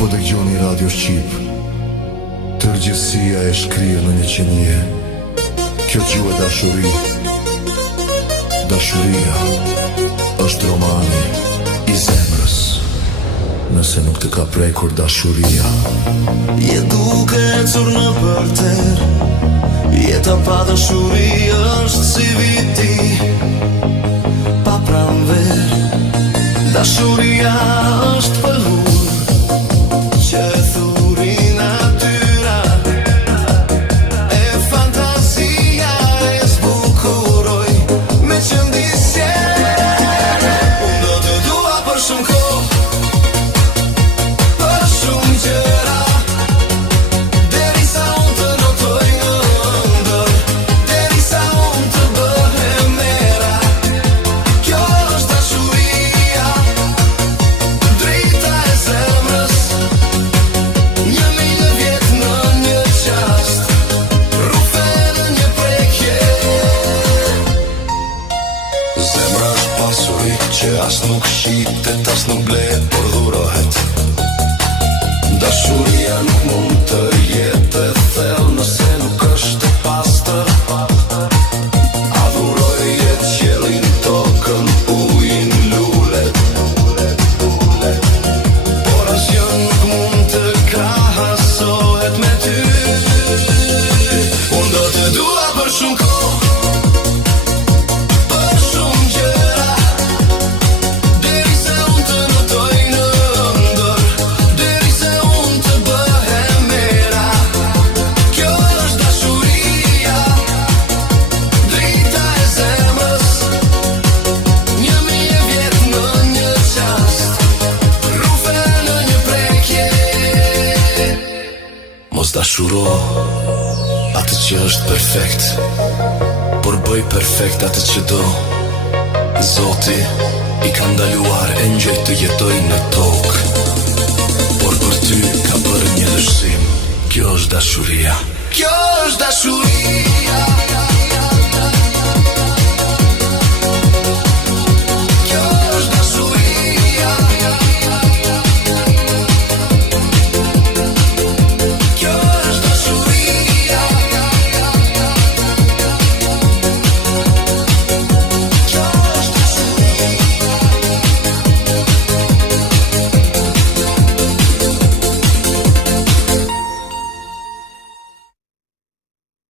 po dëgjoni Radio Shqip. Tërgjithësia e shkrirë në një qenie. Kjo quhet dashuri. Dashuria është romani i zemrës. Nëse nuk të ka prekur dashuria, je duke ecur në përter. Jeta pa dashuri është si viti pa pranver. Dashuria është pëllur që thuri natyra, e fantazia e zbukuroj me qëndisje. Unë do të dua për shumë kohë, për shumë gjëra, derisa unë të notoj në ëndër, derisa unë të bëhem mera. Kjo është dashuria, drita e zemrës. 1000 vjet në një qast, rufe në një prekje. Zemra është pasuri që as nuk shitet, as nuk blehet, por dhurohet. Dashuria nuk mund të jetë e thellë nëse nuk është e pastër. Adhuroje qiellin, tokën, ujin, lulet, por asgjë nuk mund të krahasohet me ty. Unë do të dua për shumë kohë, për shumë gjëra, derisa unë të notoj në ëndër, derisa unë të bëhem mera. Kjo është dashuria, drita e zemrës. 1000 vjet në një qast, rufe në një prekje. Mos dashuro atë që është perfekt, por bëj perfekt atë që do. Zoti i ka ndaluar engjëj të jetojnë në tokë, por për ty ka bërë një lëshim. Kjo është dashuria. Kjo është dashuria.